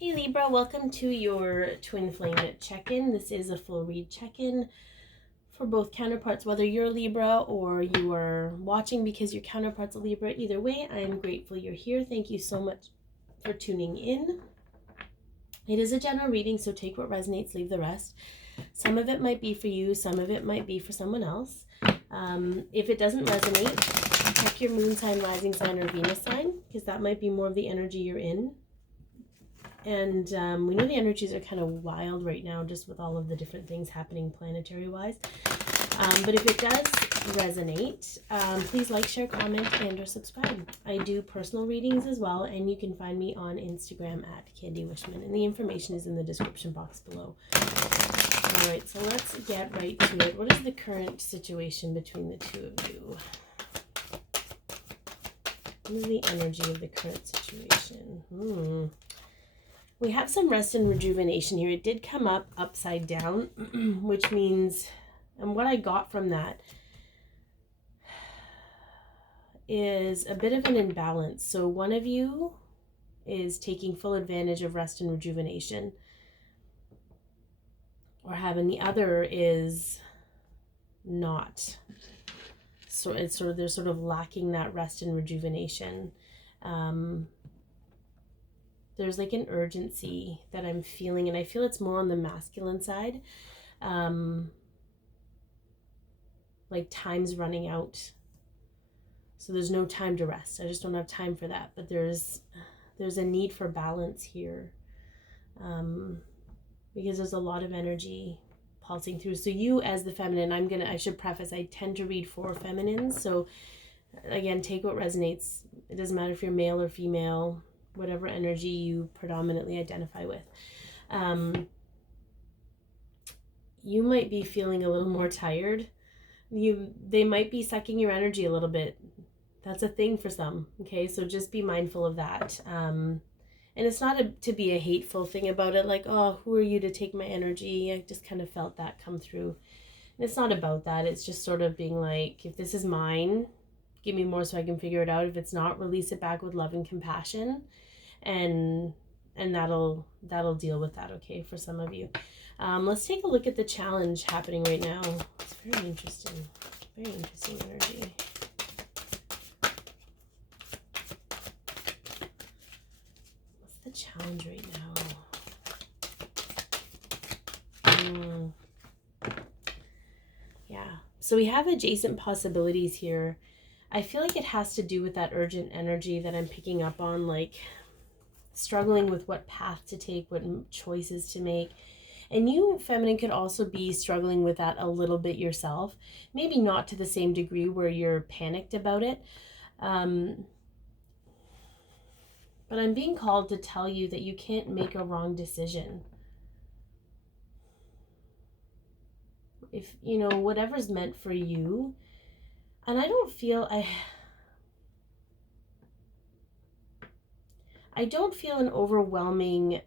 Hey Libra, welcome to your twin flame check-in. This is a full read check-in for both counterparts, whether you're Libra or you are watching because your counterpart's a Libra. Either way, I am grateful you're here. Thank you so much for tuning in. It is a general reading, so take what resonates, leave the rest. Some of it might be for you, some of it might be for someone else. If it doesn't resonate, check your moon sign, rising sign, or Venus sign, because that might be more of the energy you're in. And we know the energies are kind of wild right now, just with all of the different things happening planetary-wise. But if it does resonate, please like, share, comment, and or subscribe. I do personal readings as well, and you can find me on Instagram at Candi Wishman, and the information is in the description box below. All right, so let's get right to it. What is the current situation between the two of you? What is the energy of the current situation? We have some rest and rejuvenation here. It did come up upside down, which means, and what I got from that is a bit of an imbalance. So one of you is taking full advantage of rest and rejuvenation, or having the other is not. So it's sort of, they're sort of lacking that rest and rejuvenation. There's like an urgency that I'm feeling, and I feel it's more on the masculine side. Like time's running out. So there's no time to rest. I just don't have time for that. But there's a need for balance here. Because there's a lot of energy pulsing through. So you as the feminine, I should preface, I tend to read for feminines. So again, take what resonates. It doesn't matter if you're male or female, whatever energy you predominantly identify with. You might be feeling a little more tired. They might be sucking your energy a little bit. That's a thing for some. Okay, so just be mindful of that. And it's not to be a hateful thing about it, like, oh, who are you to take my energy? I just kind of felt that come through. And it's not about that. It's just sort of being like, if this is mine, give me more so I can figure it out. If it's not, release it back with love and compassion, and that'll deal with that. Okay, for some of you. Let's take a look at the challenge happening right now. It's very interesting energy. What's the challenge right now? Yeah, so we have adjacent possibilities here. I feel like it has to do with that urgent energy that I'm picking up on, like struggling with what path to take, what choices to make. And you, feminine, could also be struggling with that a little bit yourself. Maybe not to the same degree where you're panicked about it. But I'm being called to tell you that you can't make a wrong decision. If, you know, whatever's meant for you. And I don't feel, I don't feel an overwhelming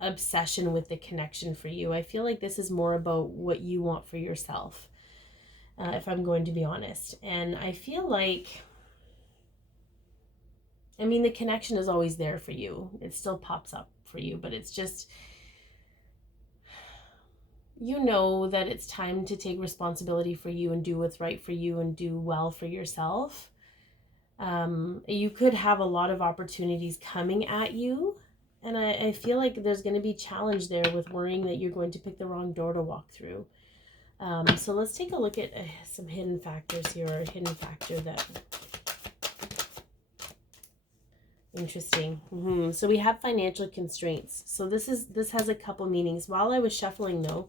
obsession with the connection for you. I feel like this is more about what you want for yourself, if I'm going to be honest. And I feel like, I mean, the connection is always there for you. It still pops up for you, but it's just, you know that it's time to take responsibility for you and do what's right for you and do well for yourself. You could have a lot of opportunities coming at you, and I feel like there's going to be challenge there with worrying that you're going to pick the wrong door to walk through. So let's take a look at some hidden factors here, or a hidden factor that... Interesting. So we have financial constraints. So this has a couple meanings. While I was shuffling though,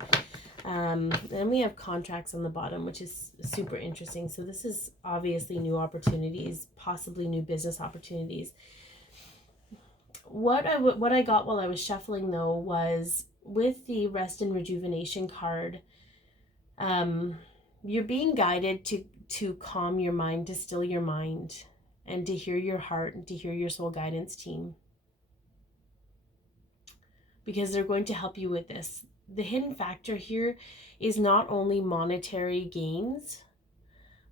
then we have contracts on the bottom, which is super interesting. So this is obviously new opportunities, possibly new business opportunities. What I got while I was shuffling though was with the rest and rejuvenation card, you're being guided to calm your mind, to still your mind, and to hear your heart and to hear your soul guidance team, because they're going to help you with this. The hidden factor here is not only monetary gains,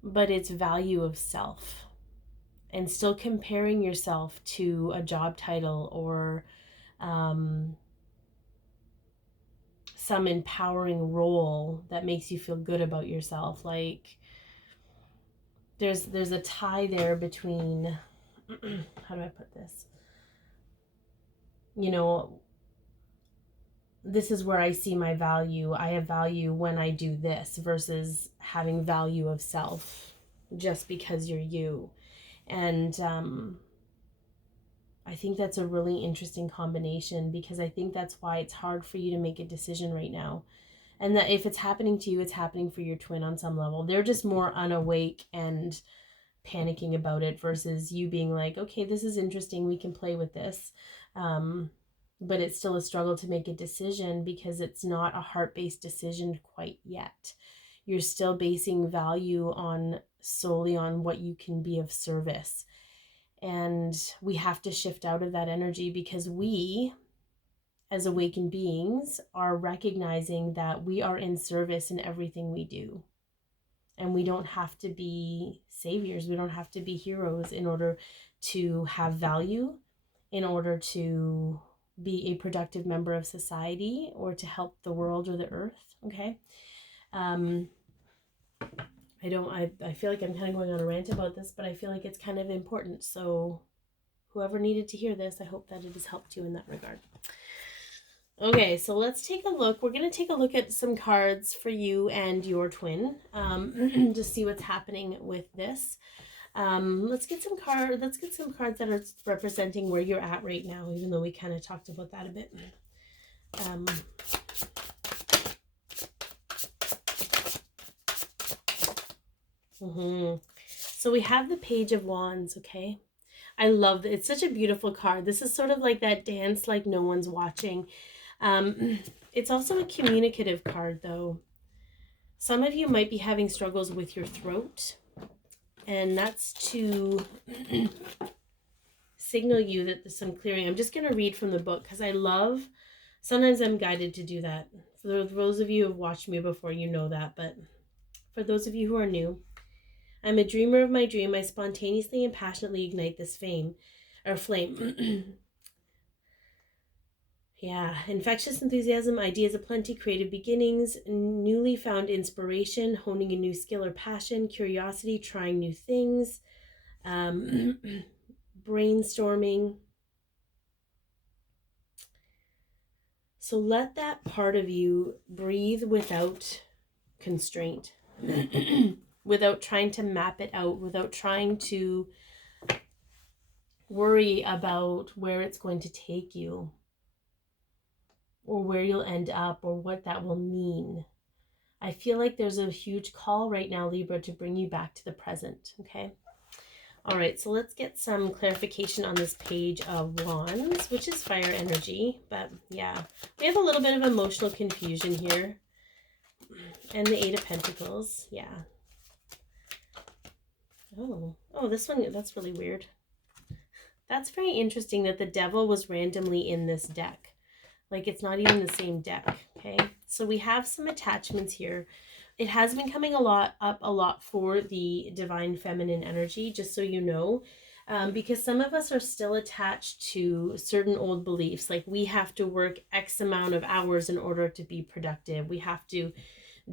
but it's value of self, and still comparing yourself to a job title or some empowering role that makes you feel good about yourself. Like there's a tie there between how do I put this? You know, this is where I see my value. I have value when I do this versus having value of self just because you're you. And I think that's a really interesting combination, because I think that's why it's hard for you to make a decision right now. And that if it's happening to you, it's happening for your twin on some level. They're just more unawake and panicking about it versus you being like, okay, this is interesting. We can play with this. But it's still a struggle to make a decision because it's not a heart-based decision quite yet. You're still basing value on solely on what you can be of service. And we have to shift out of that energy, because we, as awakened beings, are recognizing that we are in service in everything we do. And we don't have to be saviors. We don't have to be heroes in order to have value, in order to be a productive member of society, or to help the world or the earth. Okay. I feel like I'm kind of going on a rant about this, but I feel like it's kind of important. So whoever needed to hear this, I hope that it has helped you in that regard. Okay, so let's take a look. We're going to take a look at some cards for you and your twin, to see what's happening with this. Let's get some cards that are representing where you're at right now, even though we kind of talked about that a bit. So we have the Page of Wands, okay? I love it. It's such a beautiful card. This is sort of like that dance like no one's watching. It's also a communicative card, though. Some of you might be having struggles with your throat, and that's to signal you that there's some clearing. I'm just going to read from the book, because sometimes I'm guided to do that. For those of you who have watched me before, you know that, but for those of you who are new, I'm a dreamer of my dream. I spontaneously and passionately ignite this flame. Yeah, infectious enthusiasm, ideas aplenty, creative beginnings, newly found inspiration, honing a new skill or passion, curiosity, trying new things, brainstorming. So let that part of you breathe without constraint, without trying to map it out, without trying to worry about where it's going to take you, or where you'll end up, or what that will mean. I feel like there's a huge call right now, Libra, to bring you back to the present, okay? All right, so let's get some clarification on this Page of Wands, which is fire energy. But yeah, we have a little bit of emotional confusion here. And the Eight of Pentacles, yeah. Oh, this one, that's really weird. That's very interesting that the Devil was randomly in this deck. Like, it's not even the same deck, okay? So we have some attachments here. It has been coming up a lot for the divine feminine energy, just so you know, because some of us are still attached to certain old beliefs. Like, we have to work X amount of hours in order to be productive. We have to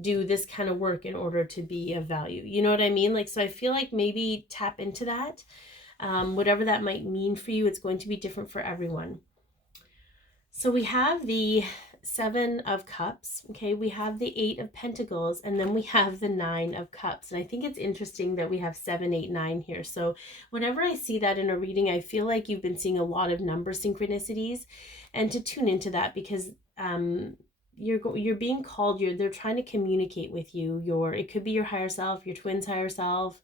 do this kind of work in order to be of value. You know what I mean? Like, so I feel like maybe tap into that. Whatever that might mean for you, it's going to be different for everyone. So we have the Seven of Cups, okay? We have the Eight of Pentacles, and then we have the Nine of Cups. And I think it's interesting that we have 7, 8, 9 here. So whenever I see that in a reading, I feel like you've been seeing a lot of number synchronicities, and to tune into that, because you're being called, they're trying to communicate with you. It could be your higher self, your twin's higher self,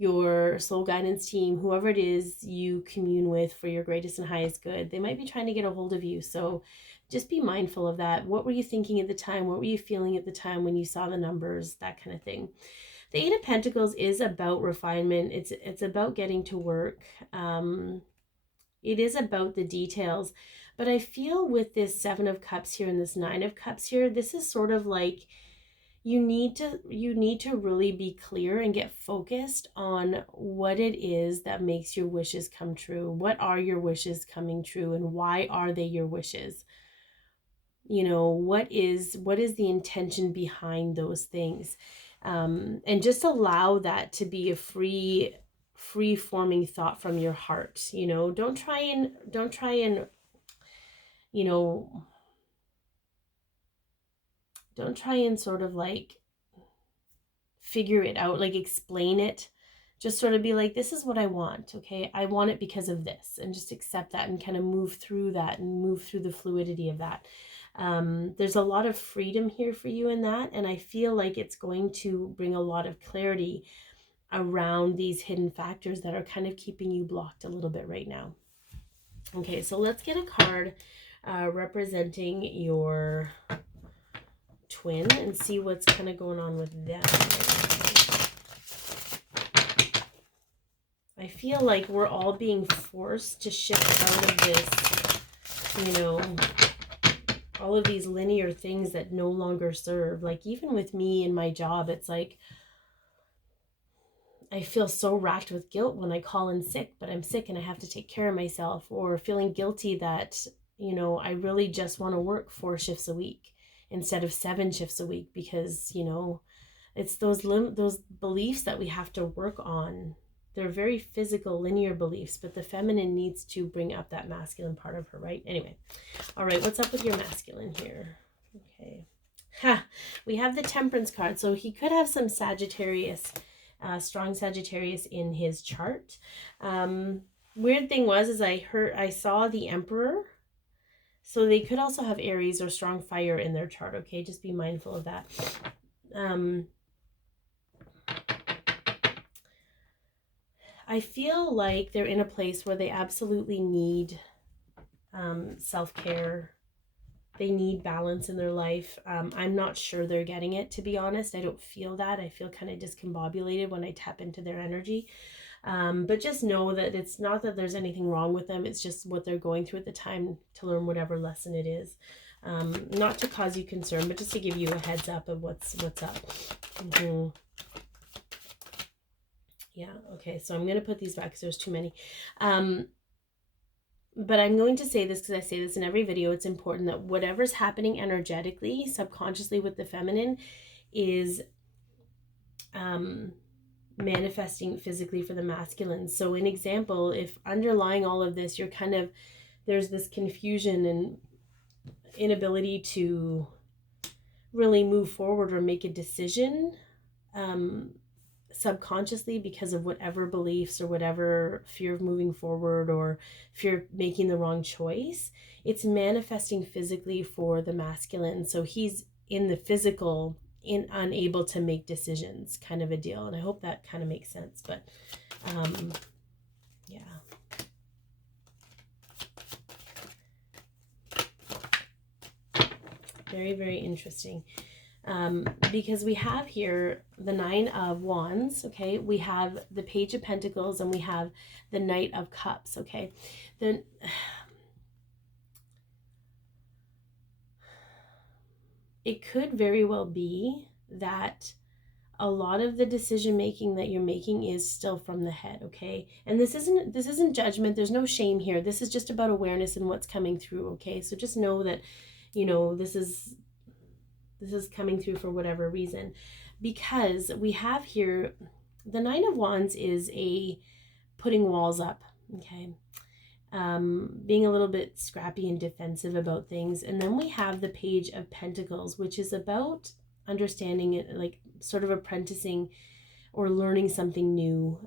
your soul guidance team, whoever it is you commune with for your greatest and highest good. They might be trying to get a hold of you. So just be mindful of that. What were you thinking at the time? What were you feeling at the time when you saw the numbers? That kind of thing. The Eight of Pentacles is about refinement. It's about getting to work. It is about the details. But I feel with this Seven of Cups here and this Nine of Cups here, this is sort of like you need to really be clear and get focused on what it is that makes your wishes come true. What are your wishes coming true, and why are they your wishes? You know, what is the intention behind those things? And just allow that to be a free forming thought from your heart. You know, don't try and you know, don't try and sort of like figure it out, like explain it. Just sort of be like, this is what I want, okay? I want it because of this, and just accept that and kind of move through that and move through the fluidity of that. There's a lot of freedom here for you in that, and I feel like it's going to bring a lot of clarity around these hidden factors that are kind of keeping you blocked a little bit right now. Okay, so let's get a card representing your twin and see what's kind of going on with them. I feel like we're all being forced to shift out of this, you know, all of these linear things that no longer serve. Like even with me and my job, it's like I feel so racked with guilt when I call in sick, but I'm sick and I have to take care of myself, or feeling guilty that, you know, I really just want to work 4 shifts a week instead of 7 shifts a week, because, you know, it's those beliefs that we have to work on. They're very physical, linear beliefs, but the feminine needs to bring up that masculine part of her, right? Anyway, all right, what's up with your masculine here? Okay. We have the Temperance card. So he could have some Sagittarius, strong Sagittarius in his chart. Weird thing was I saw the Emperor. So they could also have Aries or strong fire in their chart, okay? Just be mindful of that. I feel like they're in a place where they absolutely need self-care. They need balance in their life. I'm not sure they're getting it, to be honest. I don't feel that. I feel kind of discombobulated when I tap into their energy. But just know that it's not that there's anything wrong with them. It's just what they're going through at the time to learn whatever lesson it is. Not to cause you concern, but just to give you a heads up of what's up. Yeah, okay, so I'm going to put these back because there's too many. But I'm going to say this because I say this in every video. It's important that whatever's happening energetically, subconsciously with the feminine is manifesting physically for the masculine. So an example, if underlying all of this, you're kind of, there's this confusion and inability to really move forward or make a decision, subconsciously, because of whatever beliefs or whatever fear of moving forward or fear of making the wrong choice, it's manifesting physically for the masculine. So he's in the physical, unable to make decisions, kind of a deal. And I hope that kind of makes sense. But yeah. Very, very interesting. Because we have here the 9 of Wands, okay? We have the Page of Pentacles, and we have the Knight of Cups, okay? Then it could very well be that a lot of the decision making that you're making is still from the head, okay? And this isn't judgment. There's no shame here. This is just about awareness and what's coming through, okay? So just know that, you know, this is coming through for whatever reason, because we have here the 9 of Wands is a putting walls up, okay? Being a little bit scrappy and defensive about things. And then we have the Page of Pentacles, which is about understanding it, like sort of apprenticing or learning something new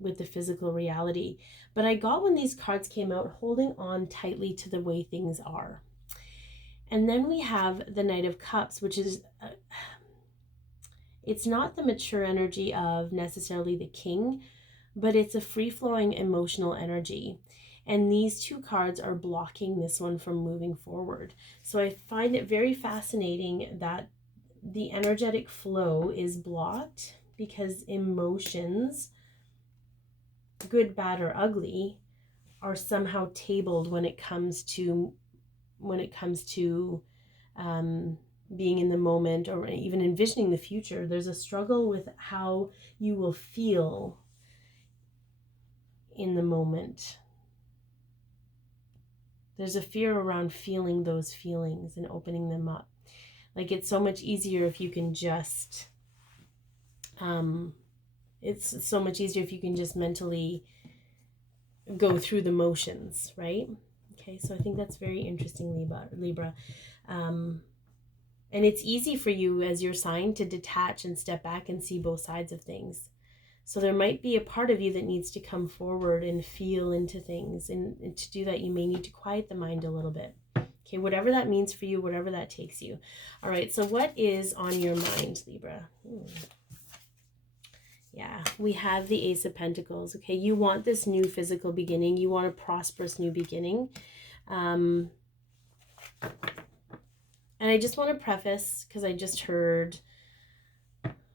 with the physical reality. But I got, when these cards came out, holding on tightly to the way things are. And then we have the Knight of Cups, which is, it's not the mature energy of necessarily the king, but it's a free-flowing emotional energy. And these two cards are blocking this one from moving forward. So I find it very fascinating that the energetic flow is blocked because emotions, good, bad, or ugly, are somehow tabled when it comes to being in the moment or even envisioning the future. There's a struggle with how you will feel in the moment. There's a fear around feeling those feelings and opening them up. Like, it's so much easier if you can just, it's so much easier if you can just mentally go through the motions, right? Okay, so I think that's very interesting, Libra. And it's easy for you as your sign to detach and step back and see both sides of things. So there might be a part of you that needs to come forward and feel into things. And to do that, you may need to quiet the mind a little bit. Okay, whatever that means for you, whatever that takes you. All right, so what is on your mind, Libra? Yeah, we have the Ace of Pentacles. Okay, you want this new physical beginning. You want a prosperous new beginning. And I just want to preface, because I just heard,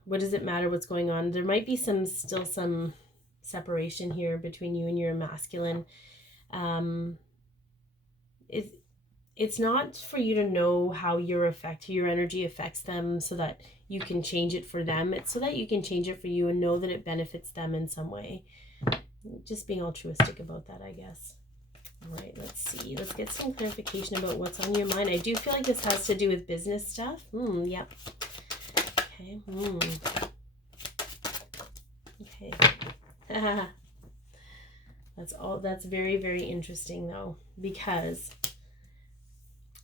what does it matter what's going on? There might be still some separation here between you and your masculine. It's not for you to know how your energy affects them so that you can change it for them. It's so that you can change it for you and know that it benefits them in some way. Just being altruistic about that, I guess. All right, let's see. Let's get some clarification about what's on your mind. I do feel like this has to do with business stuff. Yep. Okay. Okay. That's very, very interesting though, because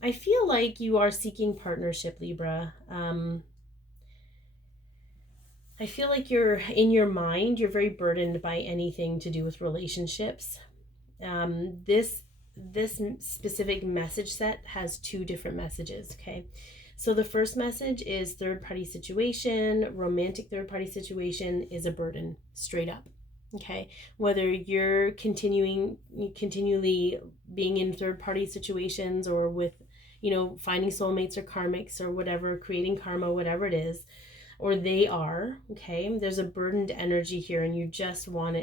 I feel like you are seeking partnership, Libra. I feel like you're in your mind, you're very burdened by anything to do with relationships. This specific message set has two different messages, okay? So the first message is third-party situation. Romantic third-party situation is a burden, straight up, okay? Whether you're continually being in third-party situations or with, finding soulmates or karmics or whatever, creating karma, whatever it is, or they are, okay? There's a burdened energy here, and you just want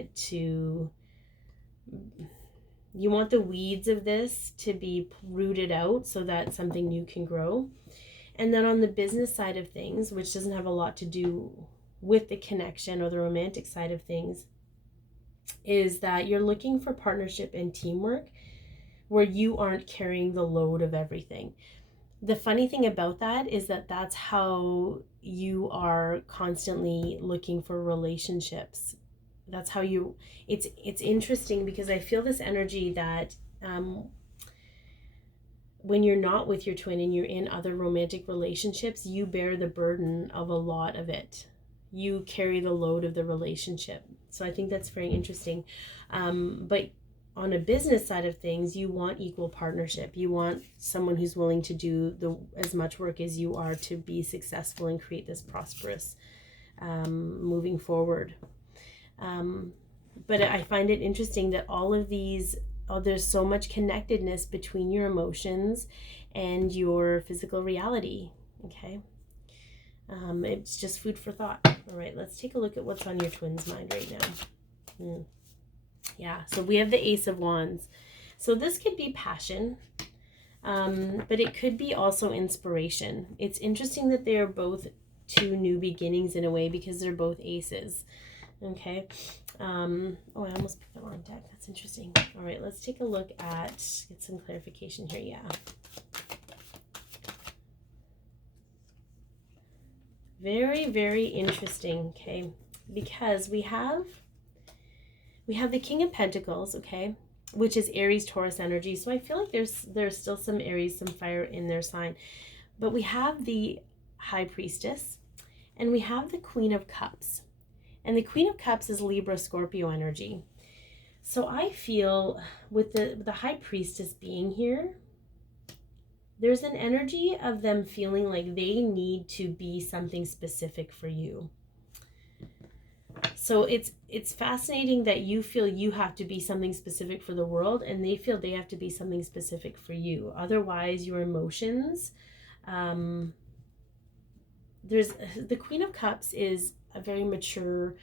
you want the weeds of this to be rooted out so that something new can grow. And then on the business side of things, which doesn't have a lot to do with the connection or the romantic side of things, is that you're looking for partnership and teamwork where you aren't carrying the load of everything. The funny thing about that is that that's how you are constantly looking for relationships. That's how it's interesting, because I feel this energy that when you're not with your twin and you're in other romantic relationships, you bear the burden of a lot of it. You carry the load of the relationship. So I think that's very interesting. But on a business side of things, you want equal partnership. You want someone who's willing to do as much work as you are to be successful and create this prosperous moving forward. But I find it interesting that all of these, there's so much connectedness between your emotions and your physical reality, okay? It's just food for thought. All right, let's take a look at what's on your twin's mind right now. Yeah, so we have the Ace of Wands. So this could be passion, but it could be also inspiration. It's interesting that they are both two new beginnings in a way, because they're both aces. Okay. Oh, I almost picked the wrong deck. That's interesting. All right, let's take a look at, get some clarification here. Yeah. Very, very interesting. Okay. Because we have the King of Pentacles, okay, which is Aries, Taurus energy. So I feel like there's still some Aries, some fire in their sign. But we have the High Priestess, and we have the Queen of Cups. And the Queen of Cups is Libra, Scorpio energy. So I feel with the High Priestess being here, there's an energy of them feeling like they need to be something specific for you. So it's fascinating that you feel you have to be something specific for the world, and they feel they have to be something specific for you. Otherwise, your emotions, there's the Queen of Cups is a very mature,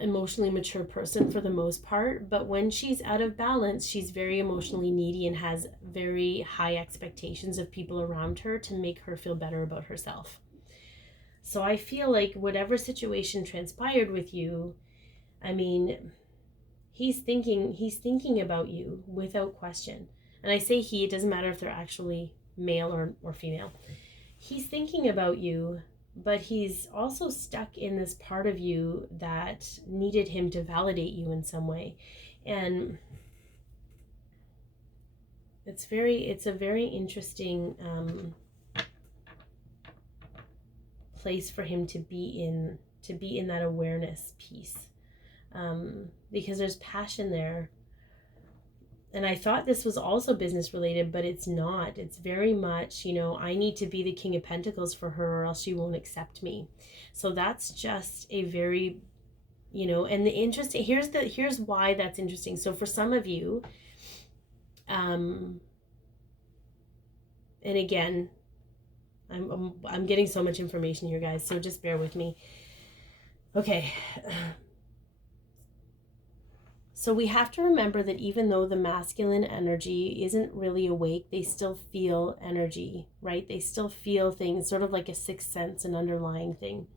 emotionally mature person for the most part, but when she's out of balance, she's very emotionally needy and has very high expectations of people around her to make her feel better about herself. So I feel like whatever situation transpired with you, I mean, he's thinking about you without question. And I say he, it doesn't matter if they're actually male or female. He's thinking about you, but he's also stuck in this part of you that needed him to validate you in some way. And it's a very interesting place for him to be in that awareness piece, because there's passion there. And I thought this was also business related, but it's not. It's very much, I need to be the King of Pentacles for her or else she won't accept me. So that's just a very, and the interesting, here's why that's interesting. So for some of you, and again, I'm getting so much information here, guys, so just bear with me. Okay. So we have to remember that even though the masculine energy isn't really awake, they still feel energy, right? They still feel things, sort of like a sixth sense, an underlying thing.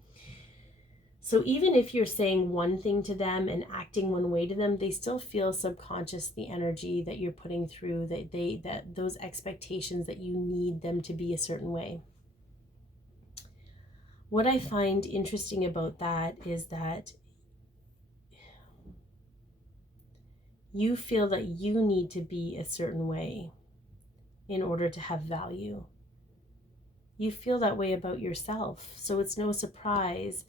So even if you're saying one thing to them and acting one way to them, they still feel subconscious the energy that you're putting through, that those expectations that you need them to be a certain way. What I find interesting about that is that you feel that you need to be a certain way in order to have value. You feel that way about yourself. So it's no surprise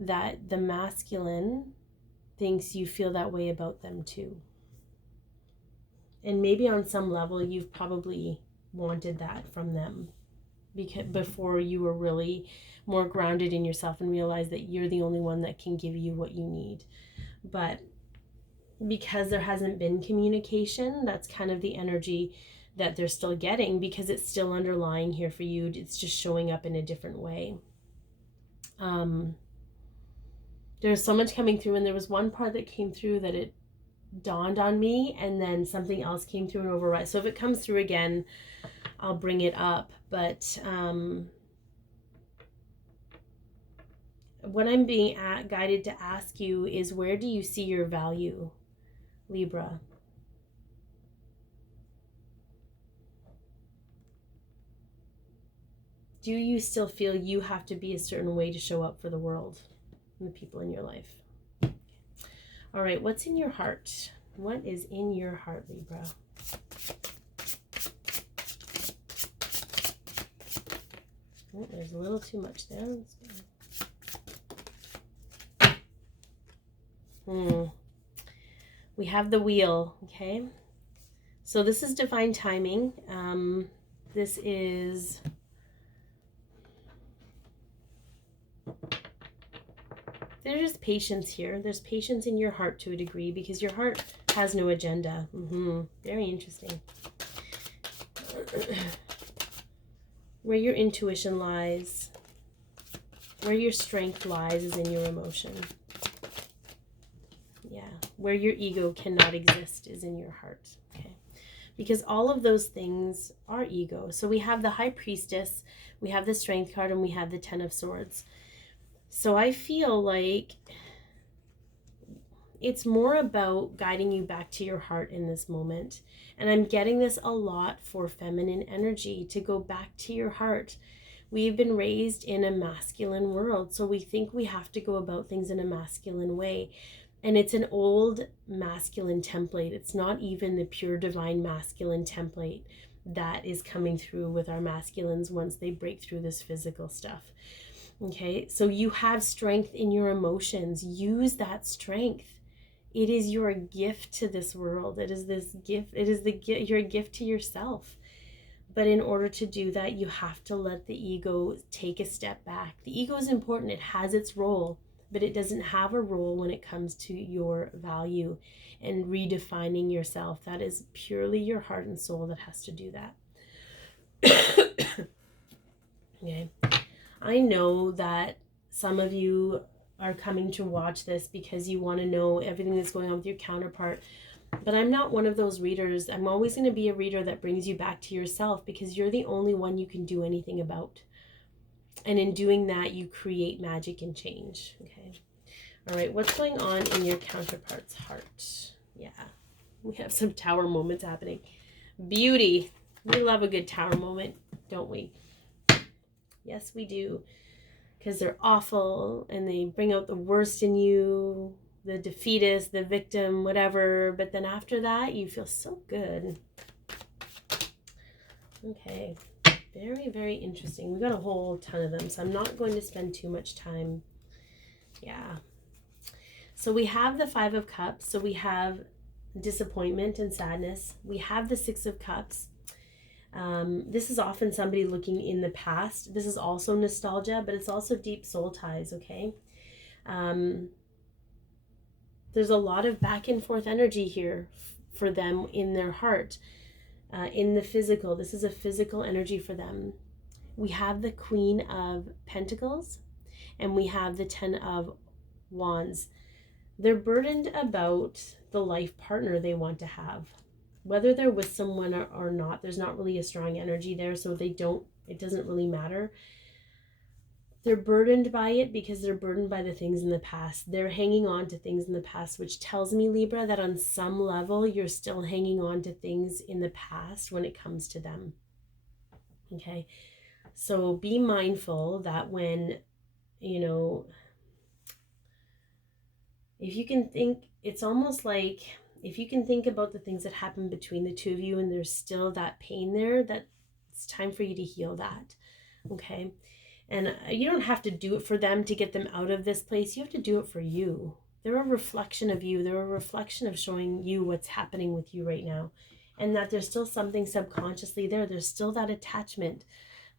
that the masculine thinks you feel that way about them too. And maybe on some level you've probably wanted that from them before you were really more grounded in yourself and realized that you're the only one that can give you what you need. But because there hasn't been communication, that's kind of the energy that they're still getting, because it's still underlying here for you. It's just showing up in a different way. There's so much coming through, and there was one part that came through that it dawned on me, and then something else came through and override. So if it comes through again, I'll bring it up. But what I'm being guided to ask you is, where do you see your value, Libra? Do you still feel you have to be a certain way to show up for the world and the people in your life? All right, what's in your heart? What is in your heart, Libra? Oh, there's a little too much there. We have the wheel, okay? So this is divine timing. This is... There's just patience here. There's patience in your heart to a degree, because your heart has no agenda. Very interesting. Where your intuition lies, where your strength lies, is in your emotion. Yeah, where your ego cannot exist is in your heart. Okay, because all of those things are ego. So we have the High Priestess, we have the Strength card, and we have the Ten of Swords. So I feel like it's more about guiding you back to your heart in this moment. And I'm getting this a lot for feminine energy, to go back to your heart. We've been raised in a masculine world, so we think we have to go about things in a masculine way. And it's an old masculine template. It's not even the pure divine masculine template that is coming through with our masculines once they break through this physical stuff. Okay, so you have strength in your emotions. Use that strength. It is your gift to this world. It is this gift. It is your gift to yourself. But in order to do that, you have to let the ego take a step back. The ego is important. It has its role, but it doesn't have a role when it comes to your value and redefining yourself. That is purely your heart and soul that has to do that. Okay. I know that some of you are coming to watch this because you want to know everything that's going on with your counterpart. But I'm not one of those readers. I'm always going to be a reader that brings you back to yourself, because you're the only one you can do anything about. And in doing that, you create magic and change. Okay. All right. What's going on in your counterpart's heart? Yeah. We have some tower moments happening. Beauty. We love a good tower moment, don't we? Yes, we do. Because they're awful and they bring out the worst in you, the defeatist, the victim, whatever. But then after that, you feel so good. Okay. Very, very interesting. We've got a whole ton of them, so I'm not going to spend too much time. Yeah. So we have the 5 of Cups. So we have disappointment and sadness. We have the 6 of Cups. This is often somebody looking in the past. This is also nostalgia, but it's also deep soul ties, okay? There's a lot of back and forth energy here for them in their heart. In the physical, this is a physical energy for them. We have the Queen of Pentacles and we have the 10 of Wands. They're burdened about the life partner they want to have. Whether they're with someone or not, there's not really a strong energy there, so it doesn't really matter. They're burdened by it because they're burdened by the things in the past. They're hanging on to things in the past, which tells me, Libra, that on some level, you're still hanging on to things in the past when it comes to them. Okay? So be mindful that when, if you can think, it's almost like, if you can think about the things that happen between the two of you and there's still that pain there, that it's time for you to heal that. Okay? And you don't have to do it for them to get them out of this place. You have to do it for you. They're a reflection of you. They're a reflection of showing you what's happening with you right now. And that there's still something subconsciously there. There's still that attachment.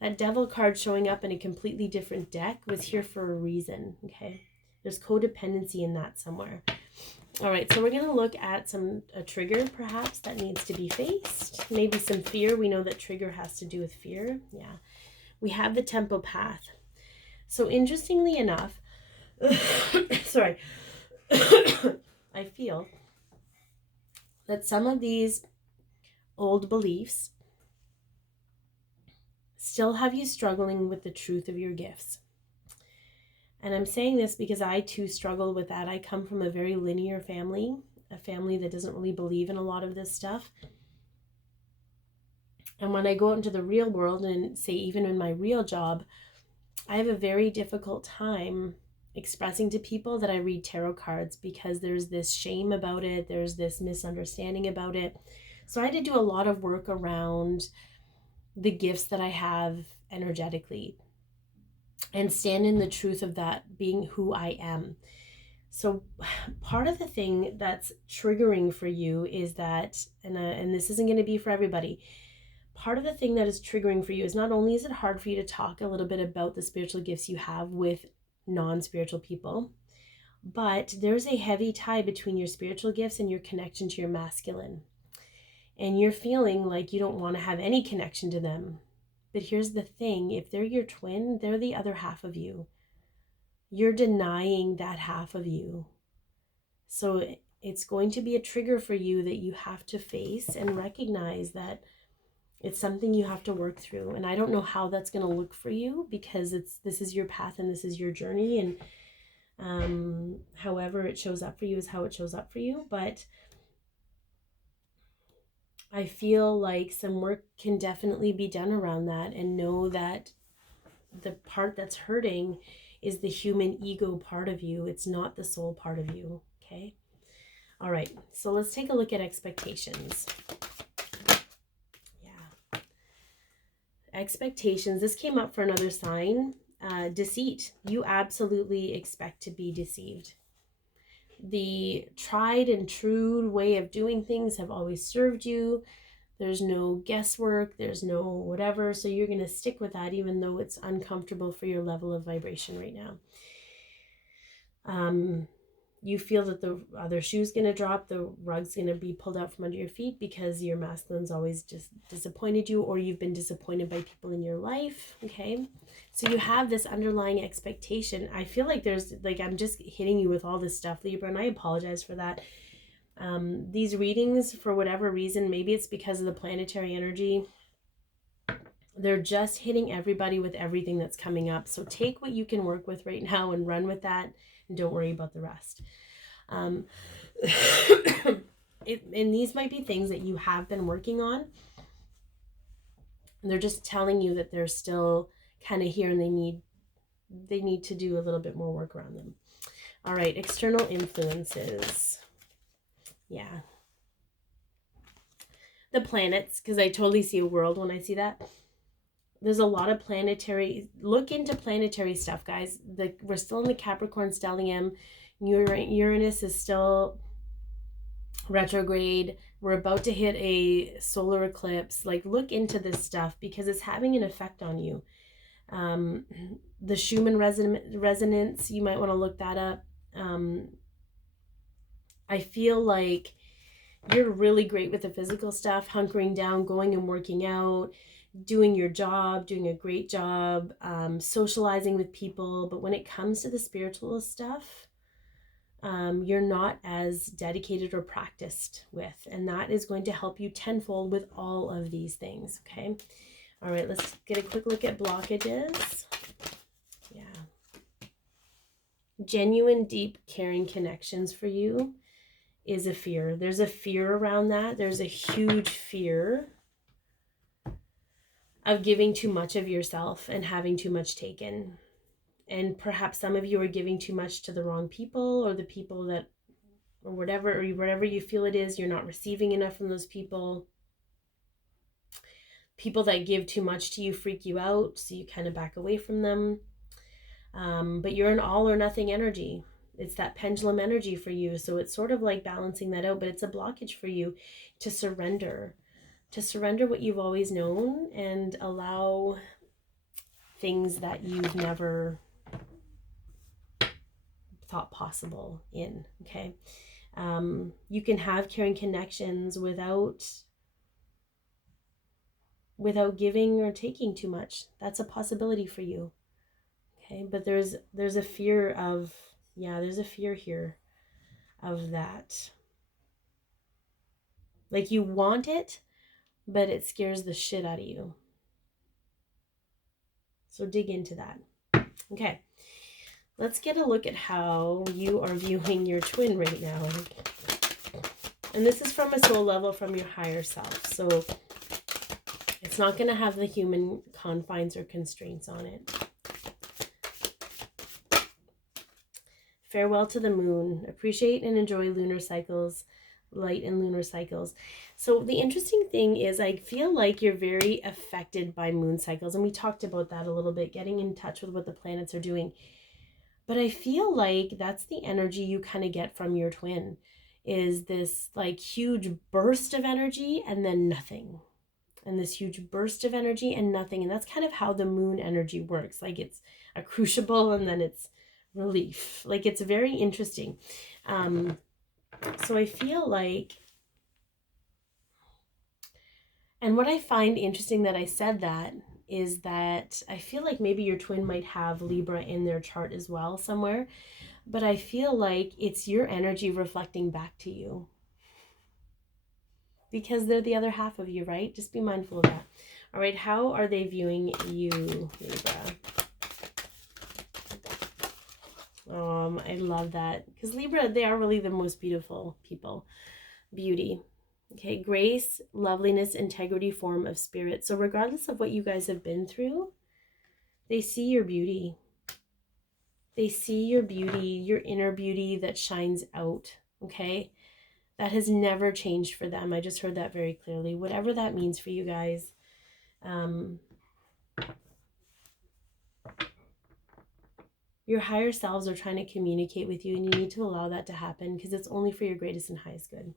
That Devil card showing up in a completely different deck was here for a reason. Okay? There's codependency in that somewhere. All right, so we're going to look at a trigger, perhaps, that needs to be faced. Maybe some fear. We know that trigger has to do with fear. Yeah. We have the tempo path. So interestingly enough, sorry, I feel that some of these old beliefs still have you struggling with the truth of your gifts. And I'm saying this because I too struggle with that. I come from a very linear family, a family that doesn't really believe in a lot of this stuff. And when I go out into the real world, and say even in my real job, I have a very difficult time expressing to people that I read tarot cards, because there's this shame about it. There's this misunderstanding about it. So I had to do a lot of work around the gifts that I have energetically and stand in the truth of that being who I am. So part of the thing that's triggering for you is that, and this isn't going to be for everybody, part of the thing that is triggering for you is not only is it hard for you to talk a little bit about the spiritual gifts you have with non-spiritual people, but there's a heavy tie between your spiritual gifts and your connection to your masculine. And you're feeling like you don't want to have any connection to them. But here's the thing, if they're your twin, they're the other half of you. You're denying that half of you. So it's going to be a trigger for you that you have to face and recognize that it's something you have to work through. And I don't know how that's going to look for you, because this is your path and this is your journey. And however it shows up for you is how it shows up for you. But I feel like some work can definitely be done around that, and know that the part that's hurting is the human ego part of you. It's not the soul part of you. Okay. All right. So let's take a look at expectations. Yeah. Expectations. This came up for another sign. Deceit. You absolutely expect to be deceived. The tried and true way of doing things have always served you. There's no guesswork, there's no whatever, so you're going to stick with that even though it's uncomfortable for your level of vibration right now. You feel that the other shoe's going to drop, the rug's going to be pulled out from under your feet because your masculine's always just disappointed you, or you've been disappointed by people in your life, okay? So you have this underlying expectation. I feel like I'm just hitting you with all this stuff, Libra, and I apologize for that. These readings, for whatever reason, maybe it's because of the planetary energy, they're just hitting everybody with everything that's coming up. So take what you can work with right now and run with that, and don't worry about the rest. And these might be things that you have been working on. And they're just telling you that they're still kind of here and they need to do a little bit more work around them. All right, external influences. Yeah. The planets, because I totally see a world when I see that. There's a lot of planetary, look into planetary stuff, guys. We're still in the Capricorn stellium. Uranus is still retrograde. We're about to hit a solar eclipse. Like, look into this stuff because it's having an effect on you. The Schumann resonance, you might want to look that up. I feel like you're really great with the physical stuff, hunkering down, going and working out, doing your job, doing a great job, socializing with people. But when it comes to the spiritual stuff, you're not as dedicated or practiced with, and that is going to help you tenfold with all of these things. Okay. All right, let's get a quick look at blockages. Yeah. Genuine, deep, caring connections for you is a fear. There's a fear around that. There's a huge fear of giving too much of yourself and having too much taken. And perhaps some of you are giving too much to the wrong people, or the people that, or whatever you feel it is, you're not receiving enough from those people. People that give too much to you freak you out, so you kind of back away from them. But you're an all or nothing energy. It's that pendulum energy for you. So it's sort of like balancing that out, but it's a blockage for you to surrender what you've always known and allow things that you've never thought possible in. Okay. You can have caring connections without giving or taking too much. That's a possibility for you. Okay. But there's a fear of, there's a fear here of that. Like, you want it, but it scares the shit out of you. So dig into that. Okay. Let's get a look at how you are viewing your twin right now. And this is from a soul level, from your higher self. So it's not going to have the human confines or constraints on it. Farewell to the moon. Appreciate and enjoy lunar cycles, light and lunar cycles. So the interesting thing is, I feel like you're very affected by moon cycles. And we talked about that a little bit, getting in touch with what the planets are doing. But I feel like that's the energy you kind of get from your twin, is this like huge burst of energy and then nothing. And this huge burst of energy and nothing. And that's kind of how the moon energy works. Like, it's a crucible and then it's relief. Like, it's very interesting. So I feel like, and what I find interesting that I said that is that I feel like maybe your twin might have Libra in their chart as well somewhere, but I feel like it's your energy reflecting back to you, because they're the other half of you, right? Just be mindful of that. All right, how are they viewing you, Libra? I love that, because Libra, they are really the most beautiful people. Beauty. Okay, grace, loveliness, integrity, form of spirit. So regardless of what you guys have been through, they see your beauty. They see your beauty, your inner beauty that shines out, okay? That has never changed for them. I just heard that very clearly. Whatever that means for you guys. Your higher selves are trying to communicate with you, and you need to allow that to happen, because it's only for your greatest and highest good.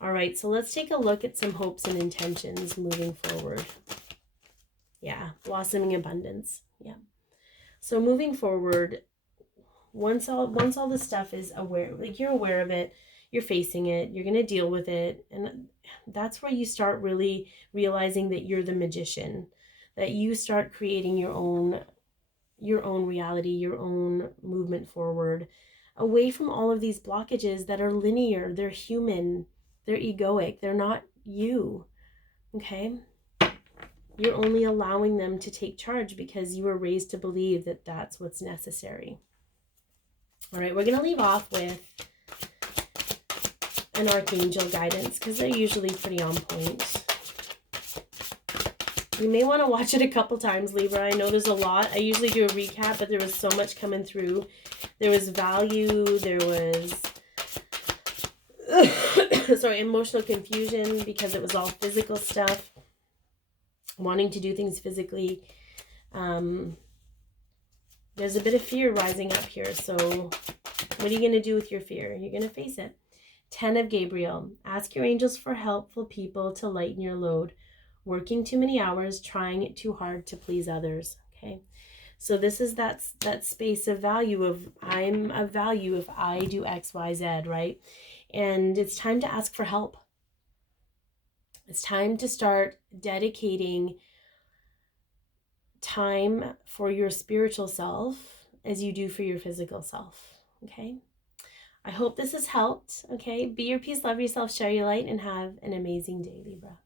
All right, so let's take a look at some hopes and intentions moving forward. Yeah, blossoming abundance. Yeah. So moving forward, Once all this stuff is aware, like you're aware of it, you're facing it, you're going to deal with it, and that's where you start really realizing that you're the magician, that you start creating your own reality, your own movement forward, away from all of these blockages that are linear, they're human, they're egoic, they're not you. Okay? You're only allowing them to take charge because you were raised to believe that that's what's necessary. All right, we're going to leave off with an archangel guidance because they're usually pretty on point. You may want to watch it a couple times, Libra. I know there's a lot. I usually do a recap, but there was so much coming through. There was value. There was sorry, emotional confusion because it was all physical stuff. Wanting to do things physically. There's a bit of fear rising up here. So what are you going to do with your fear? You're going to face it. 10 of Gabriel. Ask your angels for helpful people to lighten your load. Working too many hours, trying too hard to please others. Okay. So this is that space of value of I'm of value if I do X, Y, Z, right? And it's time to ask for help. It's time to start dedicating time for your spiritual self as you do for your physical self. Okay. I hope this has helped. Okay. Be your peace, love yourself, share your light, and have an amazing day, Libra.